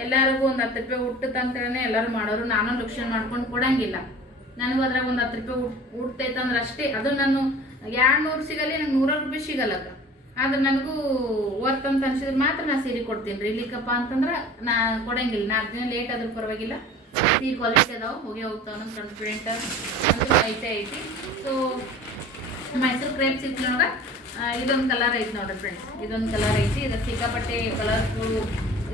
ಎಲ್ಲರಿಗೂ ಒಂದು ಹತ್ತು ರೂಪಾಯಿ ಹುಟ್ಟುತ್ತಂತೇಳಿ ಎಲ್ಲರೂ ಮಾಡೋರು. ನಾನು ಲುಕ್ಷನ್ ಮಾಡ್ಕೊಂಡು ಕೊಡಂಗಿಲ್ಲ. ನನಗೂ ಅದ್ರಾಗ ಒಂದು ಹತ್ತು ರೂಪಾಯಿ ಹುಟ್ ಹುಟ್ಟೈತೆ ಅಂದ್ರೆ ಅಷ್ಟೇ. ಅದು ನಾನು ಎರಡು ನೂರು ಸಿಗಲ್ಲ ನಂಗೆ ನೂರಾರು ರೂಪಾಯಿ ಸಿಗಲ್ಲಕ್ಕ ಆದ್ರೆ ನನಗೂ ವರ್ತ್ ಅಂತ ಅನ್ಸಿದ್ರೆ ಮಾತ್ರ ನಾ ಸೀರೆ ಕೊಡ್ತೀನಿ ರೀ. ಇಲ್ಲಿಕಪ್ಪ ಅಂತಂದ್ರೆ ನಾ ಕೊಡಂಗಿಲ್ಲ. ನಾಲ್ಕು ದಿನ ಲೇಟ್ ಆದ್ರೂ ಪರವಾಗಿಲ್ಲ. ಸೀರೆ ಕ್ವಾಲಿಟಿ ಅದಾವೆ, ಹೋಗಿ ಹೋಗ್ತಾವ ನಮ್ಮ ಅಂದ್ರೆ ಐತೆ ಐತಿ. ಸೊ ಮೈಸೂರು ಕ್ರೇಪ್ ಸಿಲ್ಕ್ನೊಳಗ ಇದೊಂದು ಕಲರ್ ಐತಿ ನೋಡ್ರಿ ಫ್ರೆಂಡ್ಸ್ ಇದೊಂದು ಕಲರ್ ಐತಿ. ಇದು ಸಿಕ್ಕಾಪಟ್ಟೆ ಕಲರ್ಫುಲ್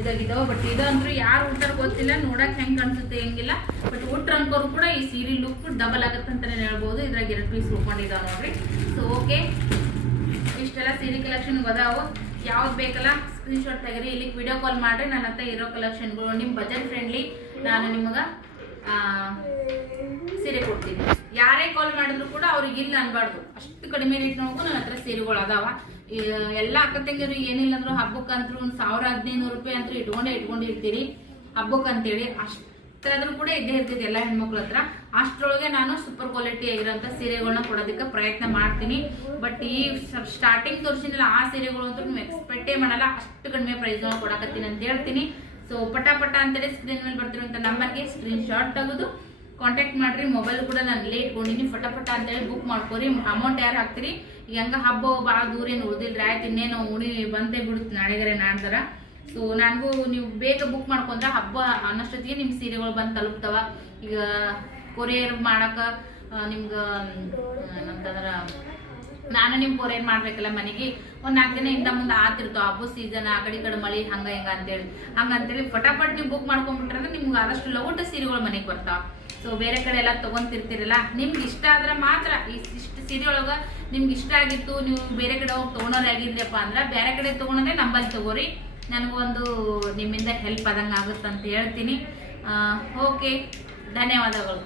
ಇದಾಗಿದಾವ. ಬಟ್ ಇದಂದ್ರೆ ಯಾರು ಉಟ್ಟಾರ ಗೊತ್ತಿಲ್ಲ, ನೋಡಕ್ ಹೆಂಗ್ ಕಾಣಿಸುತ್ತೆ ಹೆಂಗಿಲ್ಲ. ಬಟ್ ಉಟ್ರಂಕರು ಕೂಡ ಈ ಸೀರೆ ಲುಕ್ ಡಬಲ್ ಆಗುತ್ತೆ ಅಂತಾನೆ ಹೇಳ್ಬೋದು. ಇದ್ರಾಗ ಎರಡು ಪೀಸ್ ಉಳ್ಕೊಂಡಿದ್ದಾವೆ ನೋಡ್ರಿ. ಸೊ ಓಕೆ ಇಷ್ಟೆಲ್ಲ ಸೀರೆ ಕಲೆಕ್ಷನ್ ಅದಾವು ಯಾವ್ದು ಬೇಕಲ್ಲ ಸ್ಕ್ರೀನ್ ಶಾಟ್ ತೆಗೀರಿ. ಇಲ್ಲಿ ವಿಡಿಯೋ ಕಾಲ್ ಮಾಡ್ರಿ. ನನ್ನ ಹತ್ರ ಇರೋ ಕಲೆಕ್ಷನ್ಗಳು ನಿಮ್ಮ ಬಜೆಟ್ ಫ್ರೆಂಡ್ಲಿ ನಾನು ನಿಮಗೆ ಸೀರೆ ಕೊಡ್ತೀನಿ. ಯಾರೇ ಕಾಲ್ ಮಾಡಿದ್ರು ಕೂಡ ಅವ್ರಿಗೆ ಇಲ್ಲ ಅನ್ಬಾರ್ದು. ಅಷ್ಟು ಕಡಿಮೆ ರೇಟ್ ನೋಡ್ಕೊಂಡು ನನ್ನ ಹತ್ರ ಸೀರೆಗಳು ಅದಾವ. ಎಲ್ಲ ಅಕ್ಕ ತಂಗಿರು ಏನಿಲ್ಲ ಅಂದ್ರು ಹಬ್ಬಕ್ಕಂತ್ರು ಒಂದು ಸಾವಿರ ಹದಿನೈದು ರೂಪಾಯಿ ಅಂತೂ ಇಟ್ಕೊಂಡೇ, ಇಟ್ಕೊಂಡಿರ್ತೀರಿ ಹಬ್ಬಕ್ಕೆ ಅಂತೇಳಿ ಅಷ್ಟ್ರಾದ್ರೂ ಕೂಡ ಇದ್ದೇ ಇರ್ತೈತಿ ಎಲ್ಲ ಹೆಣ್ಮಕ್ಳ ಹತ್ರ. ಅಷ್ಟ್ರೊಳಗೆ ನಾನು ಸೂಪರ್ ಕ್ವಾಲಿಟಿ ಆಗಿರೋಂಥ ಸೀರೆಗಳನ್ನ ಕೊಡೋದಕ್ಕೆ ಪ್ರಯತ್ನ ಮಾಡ್ತೀನಿ. ಬಟ್ ಈ ಸ್ಟಾರ್ಟಿಂಗ್ ತೋರಿಸಿದ್ರಲ್ಲ ಆ ಸೀರೆಗಳು ಅಂತ ನೀವು ಎಕ್ಸ್ಪೆಕ್ಟೇ ಮಾಡಲ್ಲ. ಅಷ್ಟು ಕಡಿಮೆ ಪ್ರೈಸ್ ಕೊಡಕತ್ತೀನಿ ಅಂತ ಹೇಳ್ತೀನಿ. ಸೊ ಪಟ ಪಟ ಅಂತೇಳಿ ಸ್ಕ್ರೀನ್ ಮೇಲೆ ಬರ್ತಿರುವಂತ ನಂಬರ್ಗೆ ಸ್ಕ್ರೀನ್ ಶಾಟ್ ತೆಗೆದು. ಕಾಂಟ್ಯಾಕ್ಟ್ ಮಾಡ್ರಿ. ಮೊಬೈಲ್ ಕೂಡ ನಾನು ಲೇಟ್ ಇಟ್ಕೊಂಡಿನಿ. ಫಟಾಫಟ ಅಂತೇಳಿ ಬುಕ್ ಮಾಡ್ಕೊರಿ. ಅಮೌಂಟ್ ಯಾರು ಹಾಕ್ತೀರಿ? ಈಗ ಹಂಗ ಹಬ್ಬ ಭಾಳ ದೂರ ಏನು ಉಳಿದಿಲ್ರಿ, ಆಯ್ತು ಇನ್ನೇನು ಉಣಿ ಬಂದೇ ಬಿಡುತ್ತೆ ನಾಳೆಗರೆ ನಾಡ್ದಾರ. ಸೊ ನನಗೂ ನೀವು ಬೇಗ ಬುಕ್ ಮಾಡ್ಕೊಂಡ್ರೆ ಹಬ್ಬ ಅನ್ನೋಷ್ಟೊತ್ತಿಗೆ ನಿಮ್ಮ ಸೀರೆಗಳು ಬಂದು ತಲುಪ್ತಾವ. ಈಗ ಕೊರಿಯರ್ ಮಾಡಕ ನಿಮ್ಗೆ ಏನಂತಂದ್ರ ನಾನು ನಿಮ್ಮ ಕೊರಿಯರ್ ಮಾಡ್ಬೇಕಲ್ಲ ಮನೆಗೆ. ಒಂದು ನಾಲ್ಕು ದಿನ ಇಂದ ಮುಂದೆ ಆತಿರ್ತಾವ ಹಬ್ಬ ಸೀಸನ್ ಆ ಕಡೆ ಈ ಕಡೆ ಮಳೆ, ಹಂಗ, ಹಿಂಗ ಅಂತೇಳಿ. ಹಂಗಂತೇಳಿ ಫಟಾಫಟ್ ನೀವು ಬುಕ್ ಮಾಡ್ಕೊಂಡ್ಬಿಟ್ರೆ ನಿಮ್ಗೆ ಆದಷ್ಟು ಲವಟ ಸೀರೆಗಳು ಮನೆಗೆ ಬರ್ತಾವ. ಸೊ ಬೇರೆ ಕಡೆ ಎಲ್ಲ ತೊಗೊಂತಿರ್ತೀರಲ್ಲ, ನಿಮ್ಗೆ ಇಷ್ಟ ಆದ್ರೆ ಮಾತ್ರ ಇಷ್ಟು ಸೀರೆ ಒಳಗೆ ನಿಮ್ಗೆ ಇಷ್ಟ ಆಗಿತ್ತು, ನೀವು ಬೇರೆ ಕಡೆ ಹೋಗಿ ತೊಗೊಳೋರು ಆಗಿದ್ರಪ್ಪ ಅಂದ್ರೆ ಬೇರೆ ಕಡೆ ತಗೊಂಡ್ರೆ ನಂಬಲ್ಲಿ ತಗೋರಿ. ನನಗೊಂದು ನಿಮ್ಮಿಂದ ಹೆಲ್ಪ್ ಆದಂಗೆ ಆಗುತ್ತೆ ಅಂತ ಹೇಳ್ತೀನಿ ಓಕೆ ಧನ್ಯವಾದಗಳು.